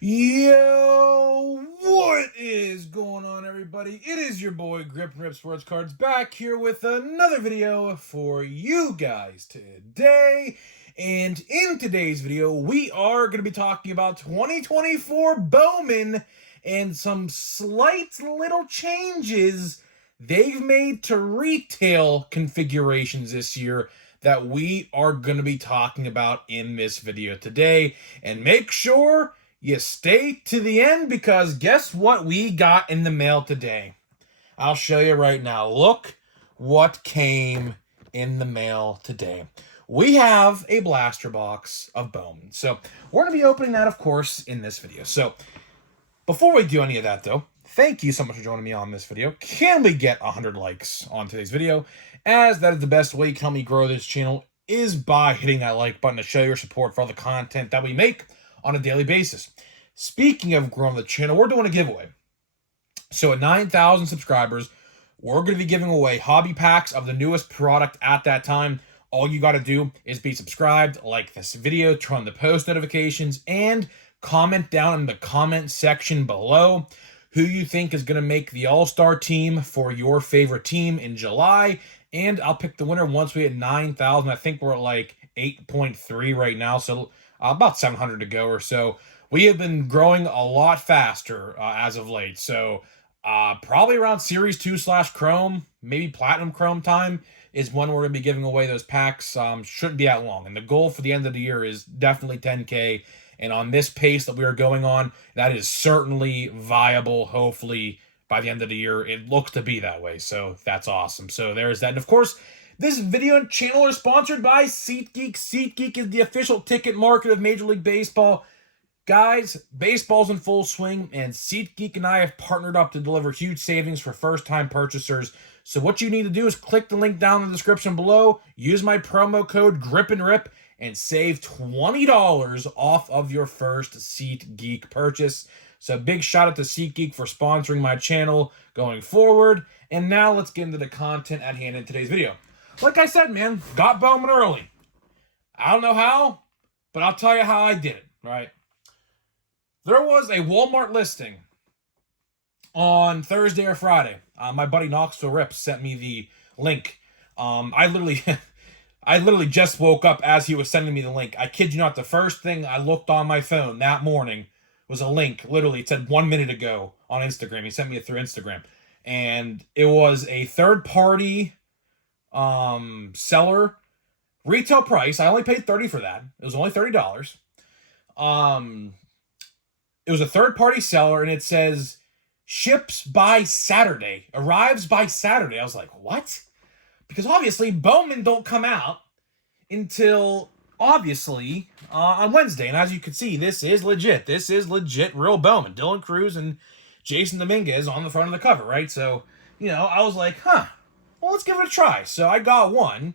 Yo, what is going on, everybody? It is your boy Grip and Rip Sports Cards back here with another video for you guys today. And in today's video, we are going to be talking about 2024 Bowman and some slight little changes they've made to retail configurations this year that we are going to be talking about in this video today. And make sure you stay to the end, because guess what we got in the mail today? I'll show you right now. Look what came in the mail today. We have a blaster box of Bowman. So we're going to be opening that, of course, in this video. So before we do any of that, though, thank you so much for joining me on this video. Can we get 100 likes on today's video? As that is the best way you can help me grow this channel, is by hitting that like button to show your support for all the content that we make on a daily basis. Speaking of growing the channel, we're doing a giveaway. So at 9,000 subscribers, we're going to be giving away hobby packs of the newest product at that time. All you got to do is be subscribed, like this video, turn on the post notifications, and comment down in the comment section below who you think is going to make the all-star team for your favorite team in July. And I'll pick the winner once we hit 9,000. I think we're at like 8.3 right now, so about 700 to go or so. We have been growing a lot faster as of late. So probably around Series 2/Chrome, maybe Platinum Chrome time is when we're going to be giving away those packs. Shouldn't be that long. And the goal for the end of the year is definitely 10K. And on this pace that we are going on, that is certainly viable. Hopefully by the end of the year, it looks to be that way. So that's awesome. So there's that. And of course, this video and channel are sponsored by SeatGeek. SeatGeek is the official ticket market of Major League Baseball. Guys, baseball's in full swing, and SeatGeek and I have partnered up to deliver huge savings for first-time purchasers. So what you need to do is click the link down in the description below, use my promo code GRIPANDRIP, and save $20 off of your first SeatGeek purchase. So big shout out to SeatGeek for sponsoring my channel going forward. And now let's get into the content at hand in today's video. Like I said, man, got Bowman early. I don't know how, but I'll tell you how I did it, right? There was a Walmart listing on Thursday or Friday. My buddy Knoxville Rip sent me the link. I literally just woke up as he was sending me the link. I kid you not, the first thing I looked on my phone that morning was a link. Literally, it said 1 minute ago on Instagram. He sent me it through Instagram. And it was a third-party seller. Retail price, I only paid $30 for that. It was only $30. It was a third-party seller, and it says, ships by Saturday, arrives by Saturday. I was like, what? Because obviously, Bowman don't come out until, obviously, on Wednesday. And as you can see, this is legit. This is legit real Bowman. Dylan Cruz and Jason Dominguez on the front of the cover, right? So, I was like, well, let's give it a try. So I got one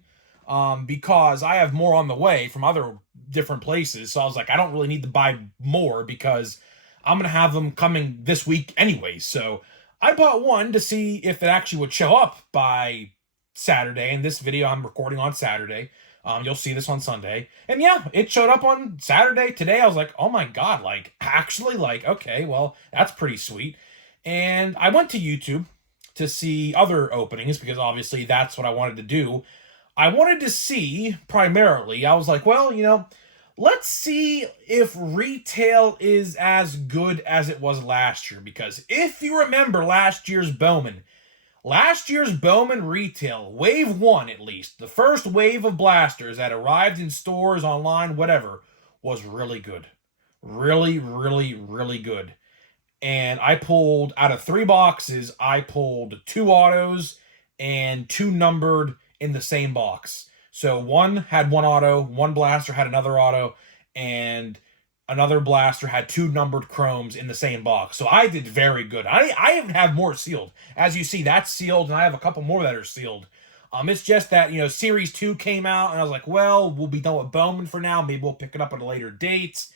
because I have more on the way from other different places. So I was like, I don't really need to buy more because I'm going to have them coming this week anyway. So I bought one to see if it actually would show up by Saturday. And this video I'm recording on Saturday. You'll see this on Sunday. And yeah, it showed up on Saturday. Today I was like, oh my God, okay, well, that's pretty sweet. And I went to YouTube to see other openings because obviously that's what I wanted to do. I wanted to see primarily, I was like, well, let's see if retail is as good as it was last year. Because if you remember last year's Bowman retail, wave one at least, the first wave of blasters that arrived in stores, online, whatever, was really good. Really, really, really good. And I pulled, out of 3 boxes, I pulled 2 autos and 2 numbered in the same box. So one had 1 auto, 1 blaster had another auto, and another blaster had 2 numbered chromes in the same box. So I did very good. I even have more sealed. As you see, that's sealed, and I have a couple more that are sealed. It's just that, Series 2 came out, and I was like, well, we'll be done with Bowman for now. Maybe we'll pick it up at a later date.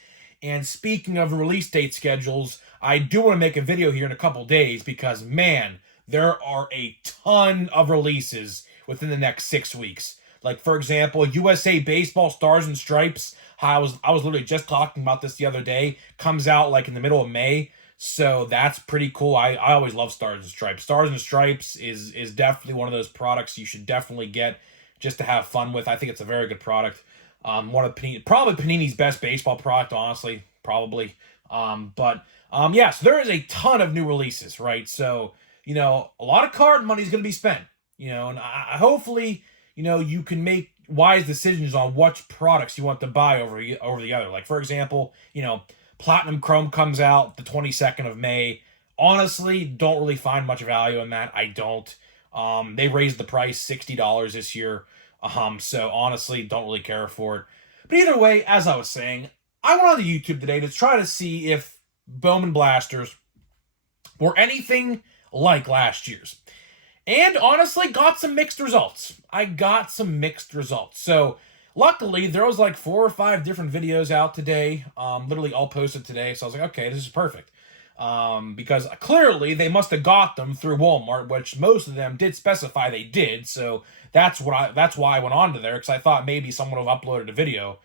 And speaking of release date schedules, I do want to make a video here in a couple days because, man, there are a ton of releases within the next 6 weeks. Like, for example, USA Baseball Stars and Stripes. How I was literally just talking about this the other day. Comes out like in the middle of May. So that's pretty cool. I always love Stars and Stripes. Stars and Stripes is definitely one of those products you should definitely get just to have fun with. I think it's a very good product. One of probably Panini's best baseball product, honestly, probably. Yeah, so there is a ton of new releases, right? So, a lot of card money is going to be spent, and hopefully, you can make wise decisions on which products you want to buy over the other. Like, for example, Platinum Chrome comes out the 22nd of May. Honestly, don't really find much value in that. I don't. They raised the price $60 this year. So honestly, don't really care for it. But either way, as I was saying, I went on to YouTube today to try to see if Bowman Blasters were anything like last year's. And honestly, got some mixed results. So luckily, there was like 4 or 5 different videos out today, literally all posted today. So I was like, okay, this is perfect. Because clearly they must have got them through Walmart, which most of them did specify they did. So that's why I went on to there, because I thought maybe someone would have uploaded a video,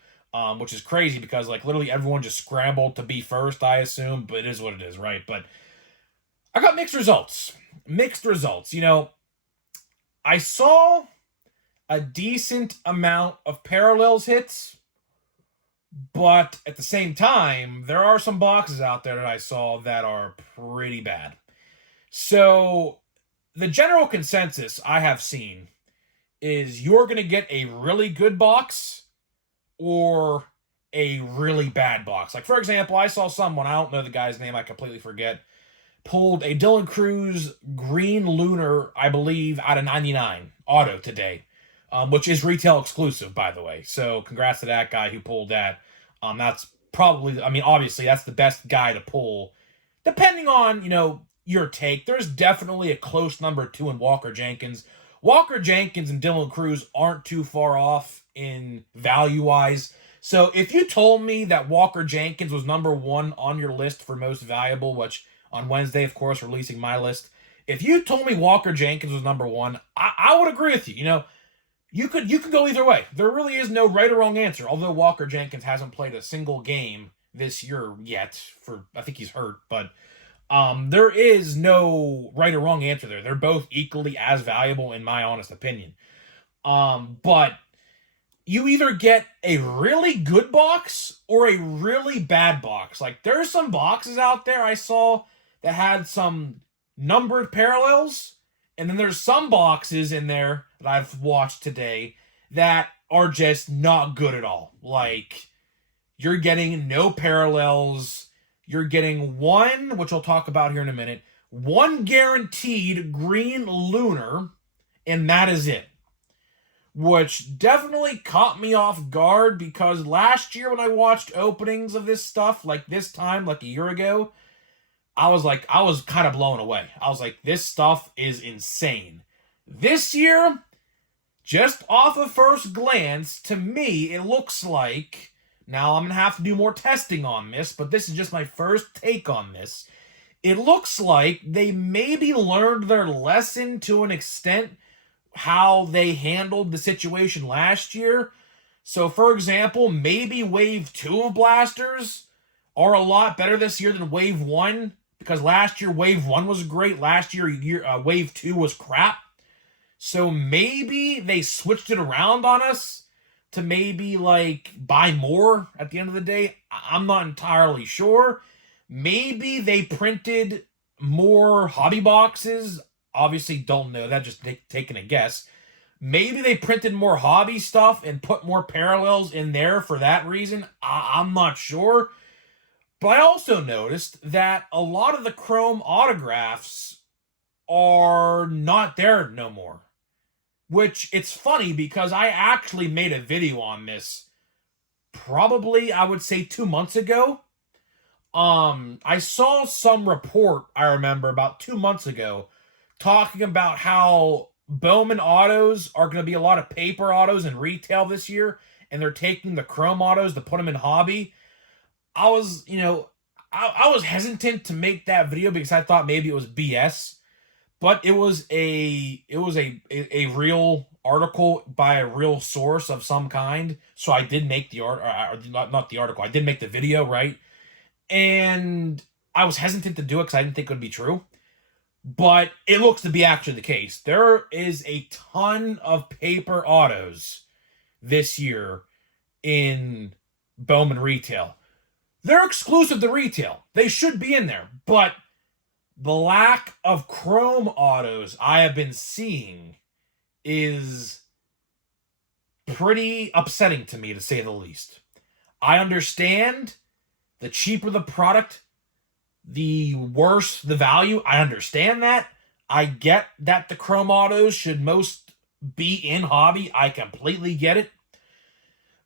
which is crazy because like literally everyone just scrambled to be first, I assume, but it is what it is, right? But I got mixed results. I saw a decent amount of parallels hits, but at the same time, there are some boxes out there that I saw that are pretty bad. So the general consensus I have seen is you're going to get a really good box or a really bad box. Like, for example, I saw someone, I don't know the guy's name, I completely forget, pulled a Dylan Cruz Green Lunar, I believe, out of 99 auto today, which is retail exclusive, by the way. So congrats to that guy who pulled that. That's probably, obviously, that's the best guy to pull. Depending on, your take, there's definitely a close number 2 in Walker Jenkins. Walker Jenkins and Dylan Cruz aren't too far off in value-wise. So if you told me that Walker Jenkins was number 1 on your list for most valuable, which on Wednesday, of course, releasing my list, if you told me Walker Jenkins was number 1, I would agree with you. You could go either way. There really is no right or wrong answer, although Walker Jenkins hasn't played a single game this year yet. I think he's hurt, but there is no right or wrong answer there. They're both equally as valuable, in my honest opinion. But you either get a really good box or a really bad box. Like, there's some boxes out there I saw that had some numbered parallels, and then there's some boxes in there that I've watched today that are just not good at all. Like, you're getting no parallels. You're getting one, which I'll talk about here in a minute, one guaranteed Green Lunar, and that is it. Which definitely caught me off guard, because last year when I watched openings of this stuff, like this time, like a year ago, I was kind of blown away. I was like, this stuff is insane. This year, just off of first glance, to me, it looks like, now I'm going to have to do more testing on this, but this is just my first take on this. It looks like they maybe learned their lesson to an extent, how they handled the situation last year. So, for example, maybe Wave 2 of Blasters are a lot better this year than Wave 1, because last year Wave 1 was great. Last year Wave 2 was crap. So maybe they switched it around on us to maybe, like, buy more at the end of the day. I'm not entirely sure. Maybe they printed more hobby boxes. Obviously, don't know that, just taking a guess. Maybe they printed more hobby stuff and put more parallels in there for that reason. I'm not sure. But I also noticed that a lot of the Chrome autographs are not there no more. Which, it's funny because I actually made a video on this probably, I would say, 2 months ago. I saw some report, I remember, about 2 months ago, talking about how Bowman autos are going to be a lot of paper autos in retail this year, and they're taking the Chrome autos to put them in hobby. I was hesitant to make that video because I thought maybe it was BS, but it was a real article by a real source of some kind. So I did make the not the article. I did make the video, right? And I was hesitant to do it because I didn't think it would be true. But it looks to be actually the case. There is a ton of paper autos this year in Bowman retail. They're exclusive to retail. They should be in there. But the lack of chrome autos I have been seeing is pretty upsetting to me, to say the least. I understand the cheaper the product, the worse the value. I understand that. I get that the chrome autos should most be in hobby. I completely get it.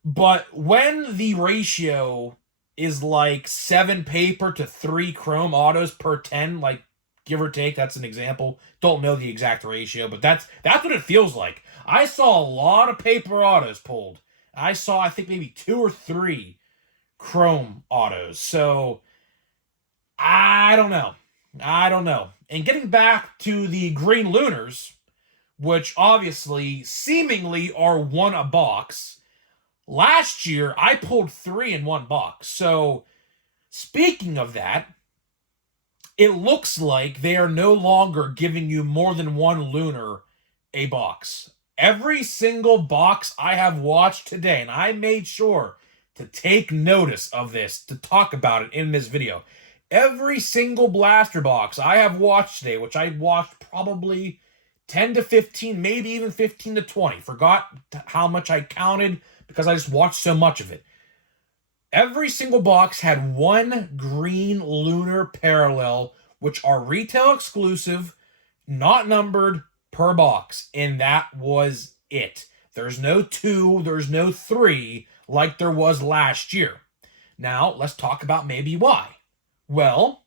But when the ratio is like 7 paper to 3 chrome autos per 10, like give or take, that's an example. Don't know the exact ratio, but that's what it feels like. I saw a lot of paper autos pulled. I saw, I think, maybe 2 or 3 chrome autos. So I don't know. And getting back to the green lunars, which obviously seemingly are one a box. Last year, I pulled 3 in one box. So, speaking of that, it looks like they are no longer giving you more than one lunar a box. Every single box I have watched today, and I made sure to take notice of this, to talk about it in this video. Every single blaster box I have watched today, which I watched probably 10 to 15, maybe even 15 to 20. Forgot how much I counted because I just watched so much of it. Every single box had one green lunar parallel, which are retail exclusive, not numbered, per box. And that was it. There's no 2, there's no 3 like there was last year. Now, let's talk about maybe why. Well,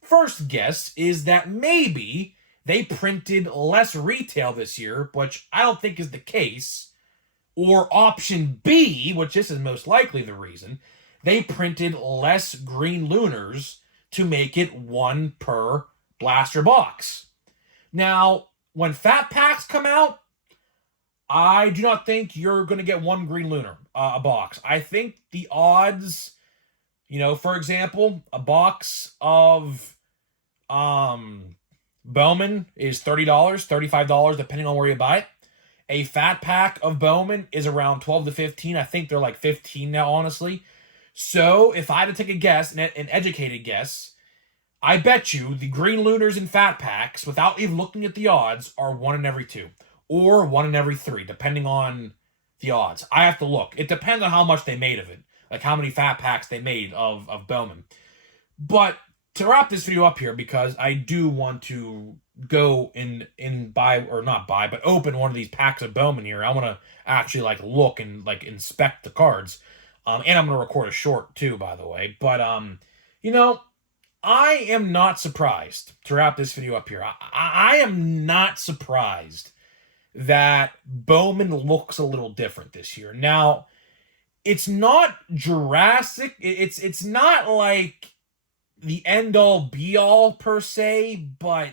first guess is that maybe they printed less retail this year, which I don't think is the case. Or option B, which this is most likely the reason, they printed less green lunars to make it 1 per blaster box. Now, when fat packs come out, I do not think you're going to get 1 green lunar a box. I think the odds, for example, a box of Bowman is $30, $35, depending on where you buy it. A fat pack of Bowman is around 12 to 15. I think they're like 15 now, honestly. So if I had to take a guess, an educated guess, I bet you the green lunars in fat packs, without even looking at the odds, are 1 in every 2. Or 1 in every 3, depending on the odds. I have to look. It depends on how much they made of it. Like how many fat packs they made of Bowman. But to wrap this video up here, because I do want to go and buy, or not buy, but open one of these packs of Bowman here. I want to actually look and inspect the cards. And I'm going to record a short too, by the way. But, I am not surprised, to wrap this video up here. I am not surprised that Bowman looks a little different this year. Now, it's not Jurassic. It's not like the end-all be-all per se, but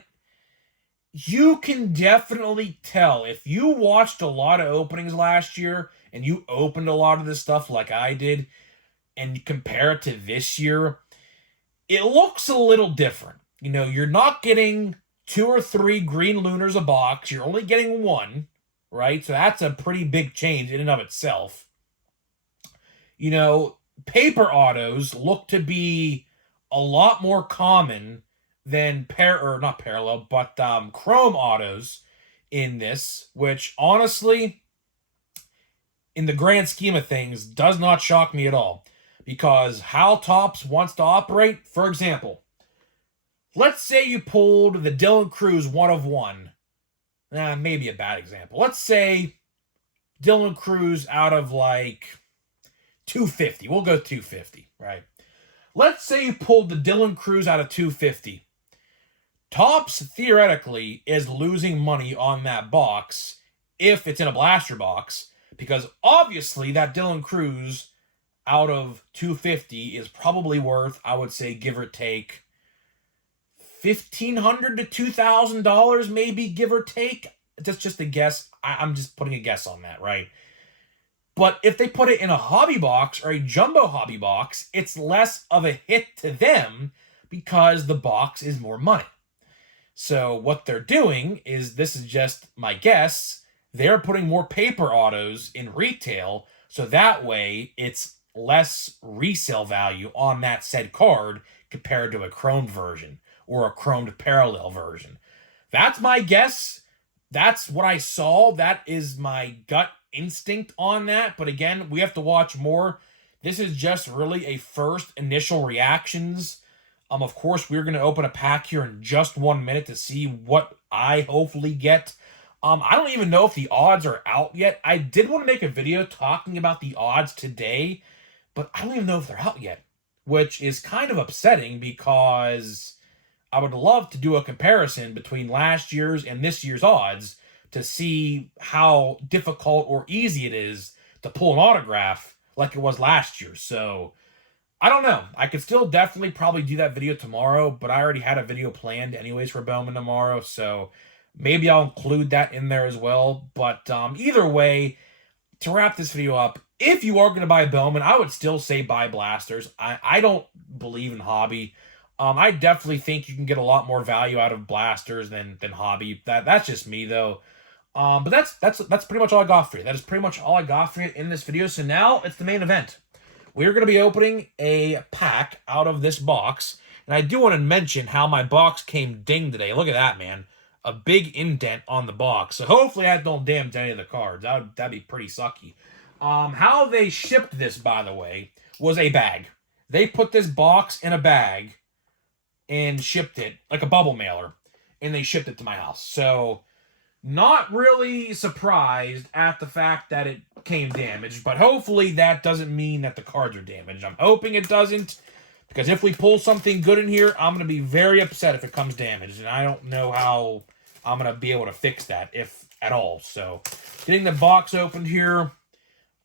you can definitely tell. If you watched a lot of openings last year and you opened a lot of this stuff like I did and you compare it to this year, it looks a little different. You're not getting 2 or 3 green lunars a box. You're only getting 1, right? So that's a pretty big change in and of itself. Paper autos look to be a lot more common than chrome autos in this, which honestly, in the grand scheme of things, does not shock me at all. Because how Topps wants to operate, for example, let's say you pulled the Dylan Cruz 1 of 1. Maybe a bad example. Let's say Dylan Cruz out of 250. We'll go 250, right? Let's say you pulled the Dylan Cruz out of 250. Topps, theoretically, is losing money on that box if it's in a blaster box, because obviously that Dylan Cruz out of 250 is probably worth, I would say, give or take, $1,500 to $2,000, maybe, give or take, That's just a guess. I'm just putting a guess on that, right? But if they put it in a hobby box or a jumbo hobby box, it's less of a hit to them because the box is more money. So what they're doing is, this is just my guess, they're putting more paper autos in retail, so that way it's less resale value on that said card compared to a chromed version or a chromed parallel version. That's my guess. That's what I saw. That is my gut instinct on that. But again, we have to watch more. This is just really a first initial reactions. Of course, we're going to open a pack here in just 1 minute to see what I hopefully get. I don't even know if the odds are out yet. I did want to make a video talking about the odds today, but I don't even know if they're out yet, which is kind of upsetting because I would love to do a comparison between last year's and this year's odds to see how difficult or easy it is to pull an autograph like it was last year. So I don't know. I could still definitely probably do that video tomorrow, but I already had a video planned anyways for Bowman tomorrow, so maybe I'll include that in there as well. But either way, to wrap this video up, if you are going to buy Bowman, I would still say buy blasters. I don't believe in hobby. I definitely think you can get a lot more value out of blasters than hobby. That's just me though. But that's pretty much all I got for you. That is pretty much all I got for you in this video. So now it's the main event. We're going to be opening a pack out of this box. And I do want to mention how my box came dinged today. Look at that, man. A big indent on the box. So hopefully that don't damage any of the cards. That'd be pretty sucky. How they shipped this, by the way, was a bag. They put this box in a bag and shipped it like a bubble mailer. And they shipped it to my house. So not really surprised at the fact that it came damaged, but hopefully that doesn't mean that the cards are damaged. I'm hoping it doesn't, because if we pull something good in here, I'm going to be very upset if it comes damaged, and I don't know how I'm going to be able to fix that, if at all. So, getting the box opened here.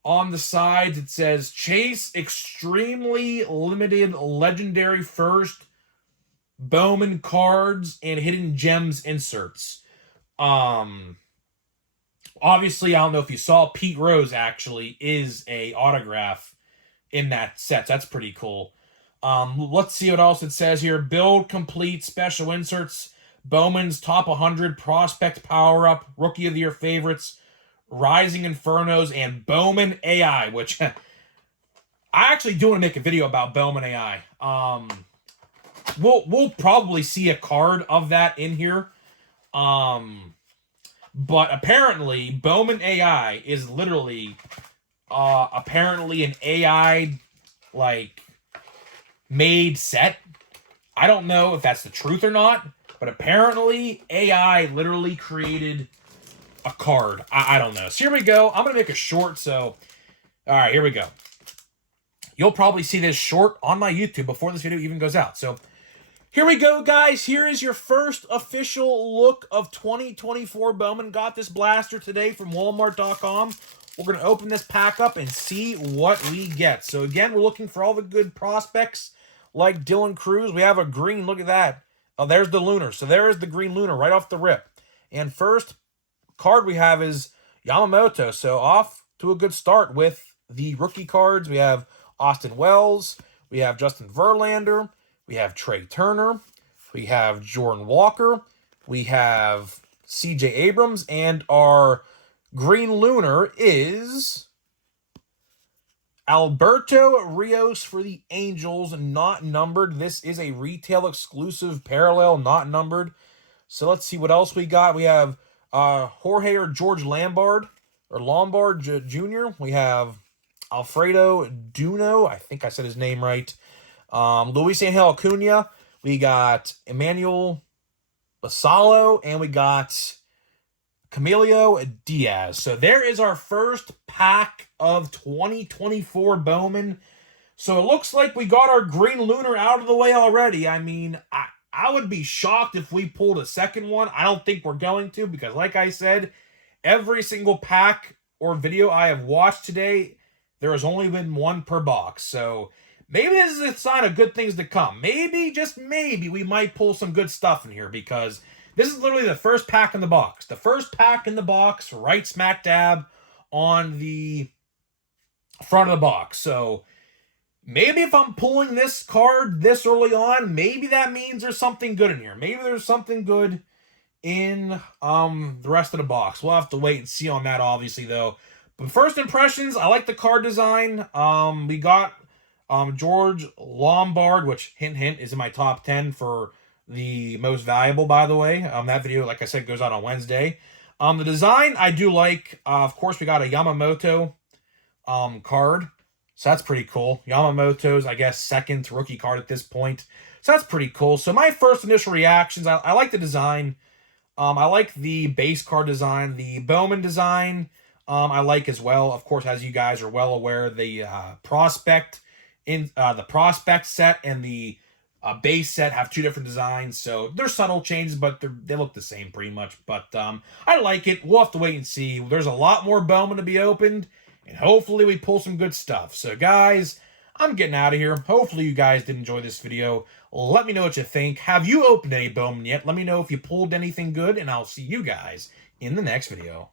On the sides, it says, Chase Extremely Limited Legendary First Bowman Cards and Hidden Gems Inserts. Obviously, I don't know if you saw, Pete Rose actually is a autograph in that set. That's pretty cool. Let's see what else it says here. Build complete special inserts. Bowman's top 100 prospect power-up, rookie of the year favorites, Rising Infernos, and Bowman AI, which I actually do want to make a video about Bowman AI. We'll probably see a card of that in here. But apparently, Bowman AI is literally, apparently an AI, like, made set. I don't know if that's the truth or not, but apparently AI literally created a card. I don't know. So here we go. I'm going to make a short, so, alright, here we go. You'll probably see this short on my YouTube before this video even goes out, so here we go, guys. Here is your first official look of 2024 Bowman. Got this blaster today from Walmart.com. We're going to open this pack up and see what we get. So, again, we're looking for all the good prospects like Dylan Cruz. We have a green. Look at that. Oh, there's the Lunar. So, there is the green Lunar right off the rip. And first card we have is Yamamoto. So, off to a good start with the rookie cards. We have Austin Wells. We have Justin Verlander. We have Trey Turner, we have Jordan Walker, we have C.J. Abrams, and our green Lunar is Alberto Rios for the Angels, not numbered. This is a retail exclusive parallel, not numbered. So let's see what else we got. We have Jorge or George Lombard Jr. We have Alfredo Duno. I think I said his name right. Luis Angel Acuna, we got Emmanuel Basalo, and we got Camilo Diaz. So there is our first pack of 2024 Bowman. So it looks like we got our green Lunar out of the way already. I mean, I would be shocked if we pulled a second one. I don't think we're going to, because like I said, every single pack or video I have watched today, there has only been one per box. So maybe this is a sign of good things to come. Maybe, just maybe, we might pull some good stuff in here, because This is literally the first pack in the box. The first pack in the box, right smack dab on the front of the box. So maybe if I'm pulling this card this early on, maybe that means there's something good in here. Maybe there's something good in the rest of the box. We'll have to wait and see on that, obviously, though. But first impressions, I like the card design. We got George Lombard, which, hint, hint, is in my top 10 for the most valuable, by the way. That video, like I said, goes out on Wednesday. The design, I do like. Of course, we got a Yamamoto card. So that's pretty cool. Yamamoto's, I guess, second rookie card at this point. So that's pretty cool. So my first initial reactions, I like the design. I like the base card design. The Bowman design, I like as well. Of course, as you guys are well aware, the prospect set and the base set have two different designs. So they're subtle changes, but they look the same pretty much. But I like it. We'll have to wait and see. There's a lot more Bowman to be opened, and hopefully we pull some good stuff. So guys, I'm getting out of here. Hopefully you guys did enjoy this video. Let me know what you think. Have you opened any Bowman yet? Let me know if you pulled anything good, and I'll see you guys in the next video.